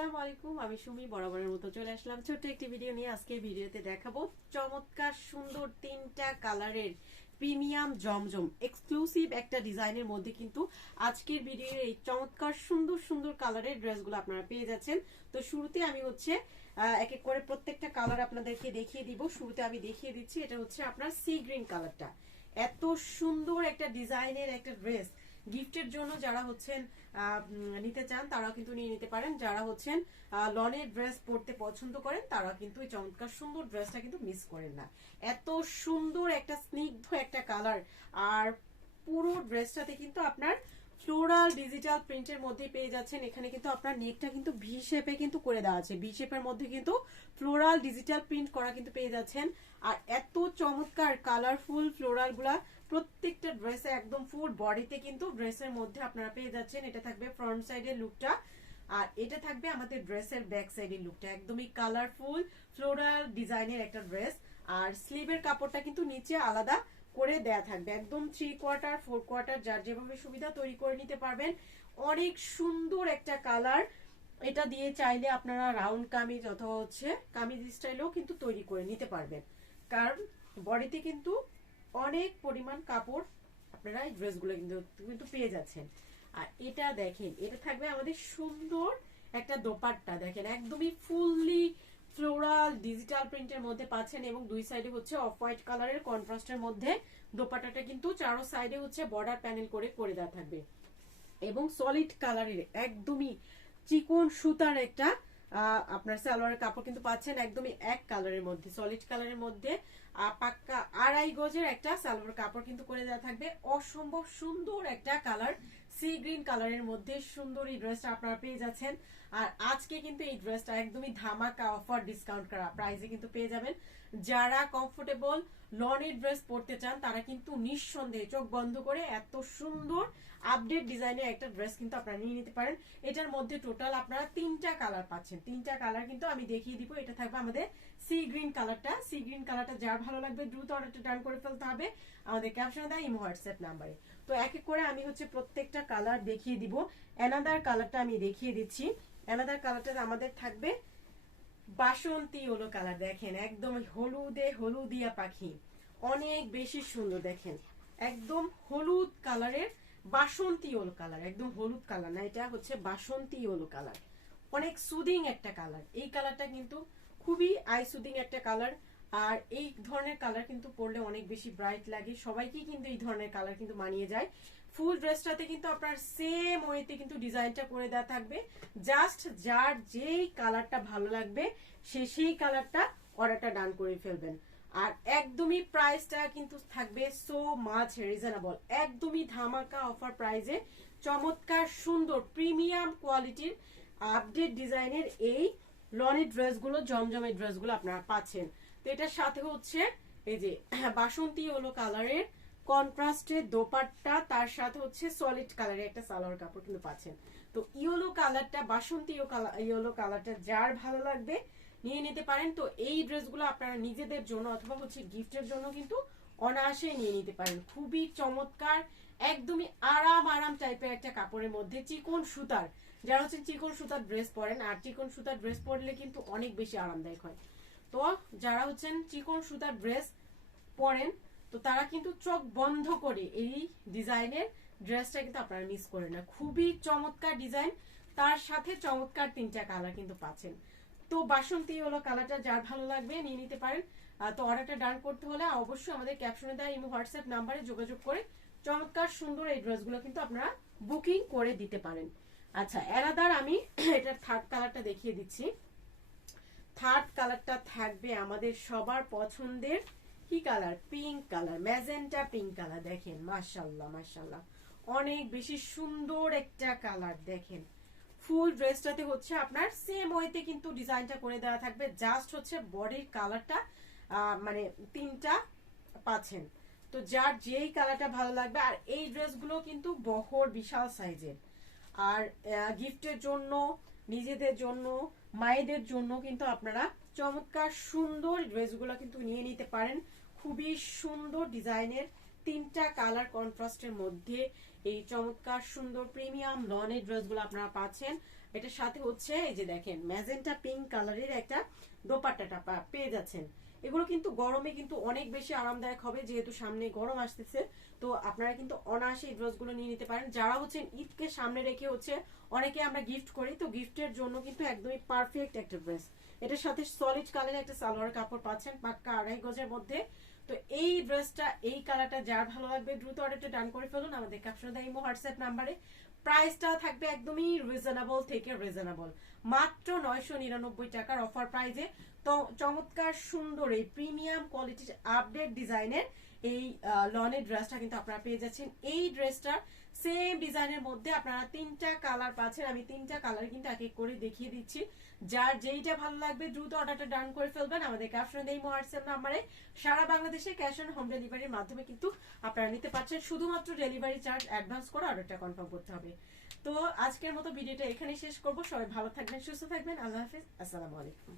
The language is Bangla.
আসসালামু আলাইকুম, আমি সুমি, বরাবরের মতো চলে আসলাম ছোট্ট একটি ভিডিও নিয়ে আজকে ভিডিওতে দেখাবো চমৎকার সুন্দর তিনটা কালারের প্রিমিয়াম জমজম এক্সক্লুসিভ একটা ডিজাইনের মধ্যে কিন্তু আজকের ভিডিওর এই চমৎকার সুন্দর সুন্দর কালারের ড্রেসগুলো আপনারা পেয়ে যাচ্ছেন। তো শুরুতে আমি হচ্ছে এক এক করে প্রত্যেকটা কালার আপনাদেরকে দেখিয়ে দিব। শুরুতে আমি দেখিয়ে দিচ্ছি, এটা হচ্ছে আপনার সি গ্রিন কালারটা। এত সুন্দর একটা ডিজাইনের একটা ড্রেস। গিফটের জন্য যারা হচ্ছেন নিতে চান তারা কিন্তু নিয়ে নিতে পারেন। যারা হচ্ছেন লনের ড্রেস পরতে পছন্দ করেন, তারা কিন্তু এই চমৎকার সুন্দর ড্রেসটা কিন্তু মিস করেন না। এত সুন্দর একটা, স্নিগ্ধ একটা কালার। আর পুরো ড্রেসটাতে কিন্তু আপনার ফ্লোরাল ডিজিটাল প্রিন্টের মধ্যে পেয়ে যাচ্ছেন। এখানে কিন্তু আপনার নেকটা কিন্তু ভি শেপে কিন্তু করে দেওয়া আছে। ভি শেপের মধ্যে কিন্তু ফ্লোরাল ডিজিটাল প্রিন্ট করা কিন্তু পেয়ে যাচ্ছেন। আর এত চমৎকার কালারফুল ফ্লোরালগুলা, প্রত্যেকটা ড্রেসে একদম ফুল বডিতে কিন্তু ড্রেসের মধ্যে আপনারা পেয়ে যাচ্ছেন। এটা থাকবে ফ্রন্ট সাইডের লুকটা আর এটা থাকবে আমাদের ড্রেসের ব্যাক সাইডের লুকটা একদমই কালারফুল ফ্লোরাল ডিজাইনের একটা ড্রেস আর স্লিভের কাপড়টা কিন্তু নিচে আলাদা। করে দেয়া থাকবে। একদম থ্রি কোয়ার্টার ফোর কোয়ার্টার যার যেভাবে সুবিধা তৈরি করে নিতে পারবেন। অনেক সুন্দর একটা কালার এটা দিয়ে চাইলে আপনারা রাউন্ড কামিজ অথবা হচ্ছে কামিজ স্টাইলেও কিন্তু তৈরি করে নিতে পারবেন। কারণ বডিতে কিন্তু অনেক পরিমাণ কাপড় আপনারা এই ড্রেসগুলো কিন্তু কিন্তু পেয়ে যাচ্ছেন। আর এটা দেখেন, এটা থাকবে আমাদের সুন্দর একটা দোপাট্টা। দেখেন, একদমই ফুললি ফ্লোরাল ডিজিটাল প্রিন্টের মধ্যে পাচ্ছেন এবং দুই সাইডে হচ্ছে অফ হোয়াইট কালারের কন্ট্রাস্টের মধ্যে দোপাটাটা কিন্তু চারো সাইডে হচ্ছে বর্ডার প্যানেল করে করে দেওয়া থাকবে। এবং সলিড কালারের একদমই চিকন সুতার একটা আপনার সালোয়ারের কাপড় কিন্তু পাচ্ছেন একদমই এক কালারের মধ্যে, সলিড কালারের মধ্যে। পাক্কা আড়াই গজের একটা সালোয়ার কাপড় কিন্তু করে দেওয়া থাকবে। অসম্ভব সুন্দর একটা কালার, সি গ্রিন কালারের মধ্যে সুন্দর এই ড্রেসটা আপনারা পেয়ে যাচ্ছেন। আর আজকে কিন্তু এই ড্রেসটা একদমই ধামাকা অফার ডিসকাউন্ট করা প্রাইসে কিন্তু পেয়ে যাবেন। যারা কমফোর্টেবল লনের ড্রেস পরতে চান, তারা কিন্তু নিঃসন্দেহে চোখ বন্ধ করে এত সুন্দর আপডেট ডিজাইনের একটা ড্রেস কিন্তু আপনারা নিয়ে নিতে পারেন। এটার মধ্যে টোটাল আপনারা তিনটা কালার পাচ্ছেন। তিনটা কালার কিন্তু আমি দেখিয়ে দিব। এটা থাকবে আমাদের সি গ্রিন কালারটা। সি গ্রিন কালারটা যার ভালো লাগবে, দ্রুত অর্ডারটা ডান করে ফেলতে হবে। আমাদের ক্যাপশনে দেয় ইমো হোয়াটসঅ্যাপ নাম্বারে। তো এক এক করে আমি হচ্ছে প্রত্যেকটা কালার দেখিয়ে দিব। অ্যানাদার কালারটা আমি দেখিয়ে দিচ্ছি। অ্যানাদার কালারটা আমাদের থাকবে বাসন্তী হলো কালার দেখেন, একদম হলুদে হলুদিয়া পাখি। অনেক বেশি সুন্দর, দেখেন। একদম হলুদ কালারের বাসন্তী ওলো কালার একদম হলুদ কালার না, এটা হচ্ছে বাসন্তী ওলো কালার অনেক সুদিং একটা কালার এই কালারটা কিন্তু খুবই আই সুদিং একটা কালার আর এই ধরনের কালার কিন্তু পরলে অনেক বেশি ব্রাইট লাগে। সবাইকেই কিন্তু এই ধরনের কালার কিন্তু মানিয়ে যায়। ফুল ড্রেসটাতে কিন্তু আপনার সেম ওয়েতে কিন্তু ডিজাইনটা করে দেওয়া থাকবে। জাস্ট যার যেই কালারটা ভালো লাগবে, সে সেই কালারটা অর্ডারটা ডান করে ফেলবেন। আর একদমই প্রাইসটা কিন্তু থাকবে সো মাছ রিজনেবল একদমই ধামাকা অফার প্রাইজে চমৎকার, সুন্দর প্রিমিয়াম কোয়ালিটির আপডেট ডিজাইনের এই লনের ড্রেসগুলো জমজমের ড্রেসগুলো আপনারা পাচ্ছেন। এটার সাথে হচ্ছে এই যে বাসন্তী হলো কালারের কন্ট্রাস্টের দোপাট্টা, তার সাথে হচ্ছে সলিড কালারের একটা সালোয়ার কাপড় কিন্তু পাচ্ছেন। তো ইয়েলো কালারটা, বাসন্তী ইয়েলো কালারটা যার ভালো লাগবে নিয়ে নিতে পারেন। তো এই ড্রেসগুলো আপনারা নিজেদের জন্য অথবা হচ্ছে গিফটের জন্য কিন্তু অনায়াসে নিয়ে নিতে পারেন। খুবই চমৎকার, একদমই আরাম আরাম টাইপের একটা কাপড়ের মধ্যে চিকন সুতার। যারা হচ্ছে চিকন সুতার ড্রেস পরেন, আর চিকন সুতার ড্রেস পরলে কিন্তু অনেক বেশি আরামদায়ক হয়। তো যারা হচ্ছেন চিকন সুতার ড্রেস পরেন, তো তারা কিন্তু চোখ বন্ধ করে এই ডিজাইনের ড্রেসটা কিন্তু আপনারা মিস করে না। খুবই চমৎকার ডিজাইন তার সাথে চমৎকার তিনটা কালার কিন্তু পাচ্ছেন। তো বাসন্তী হলো কালারটা যার ভালো লাগবে, নিয়ে নিতে পারেন। তো অর্ডারটা ডান করতে হলে অবশ্যই আমাদের ক্যাপশনে দেওয়া ইমো হোয়াটসঅ্যাপ নাম্বারে যোগাযোগ করে চমৎকার সুন্দর এই ড্রেসগুলো কিন্তু আপনারা বুকিং করে দিতে পারেন। আচ্ছা এরাদার আমি এটার থার্ড কালারটা দেখিয়ে দিচ্ছি। থার্ড কালারটা থাকবে আমাদের সবার পছন্দের কি colour pink colour magenta pink colour দেখেন মাশাল্লাহ মাশাল্লাহ অনেক বেশি সুন্দর একটা কালার দেখেন। ফুল ড্রেসটাতে হচ্ছে আপনার সেম ওয়েতে কিন্তু ডিজাইনটা করে দেওয়া থাকবে। জাস্ট হচ্ছে বডির কালারটা মানে তিনটা পাচ্ছেন। তো যার যেই কালারটা ভালো লাগবে, আর এই ড্রেসগুলো কিন্তু বহর বিশাল সাইজের আর গিফটের জন্য, নিজেদের জন্য মায়েদের জন্য কিন্তু আপনারা চমৎকার সুন্দর ড্রেসগুলো কিন্তু নিয়ে নিতে পারেন। খুবই সুন্দর ডিজাইনের তিনটা কালার কন্ট্রাস্টের মধ্যে এই চমৎকার সুন্দর প্রিমিয়াম লনের ড্রেসগুলো আপনারা পাচ্ছেন। এটার সাথে হচ্ছে এই যে দেখেন, ম্যাজেন্টা পিঙ্ক কালারের একটা দোপাট্টাটা পেয়ে যাচ্ছেন। এগুলো কিন্তু গরমে কিন্তু অনেক বেশি আরামদায়ক হবে, যেহেতু সামনে গরম আসতেছে। তো আপনারা কিন্তু অনায়াসে এই ড্রেসগুলো নিয়ে নিতে পারেন। যারা হচ্ছেন ঈদকে সামনে রেখে হচ্ছে অনেকে আমরা গিফট করি, তো গিফটের জন্য কিন্তু একদমই পারফেক্ট একটা ড্রেস এটার সাথে সলিড কালারের একটা সালোয়ার কাপড় পাচ্ছেন, পাক্কা আড়াই গজের মধ্যে। তো এই ড্রেসটা এই কালারটা যার ভালো লাগবে, দ্রুত অর্ডারটা ডান করে ফেলুন। আমাদের ক্যাপশনে দেয় ইমো হোয়াটসঅ্যাপ নাম্বারে প্রাইসটাও থাকবে একদমই রিজনেবল থেকে রিজনেবল মাত্র নয়শো নিরানব্বই টাকার অফার প্রাইজে তো চমৎকার, সুন্দর এই প্রিমিয়াম কোয়ালিটির আপডেট ডিজাইনের এই লনের ড্রেসটা কিন্তু আপনারা পেয়ে যাচ্ছেন। এই ড্রেসটার সেম ডিজাইনের মধ্যে আপনারা তিনটা কালার পাচ্ছেন। আমি তিনটা কালার কিন্তু এক এক করে দেখিয়ে দিচ্ছি। যার যেইটা ভালো লাগবে, দ্রুত অর্ডারটা ডান করে ফেলবেন। আমাদের ক্যাপশন এই হোয়াটসঅ্যাপ নাম্বারে সারা বাংলাদেশে ক্যাশ অন হোম ডেলিভারির মাধ্যমে কিন্তু আপনারা নিতে পারছেন। শুধুমাত্র ডেলিভারি চার্জ অ্যাডভান্স করে অর্ডারটা কনফার্ম করতে হবে। তো আজকের মতো ভিডিওটা এখানে শেষ করব। সবাই ভালো থাকবেন, সুস্থ থাকবেন। আল্লাহ হাফিজ। আসসালামু আলাইকুম।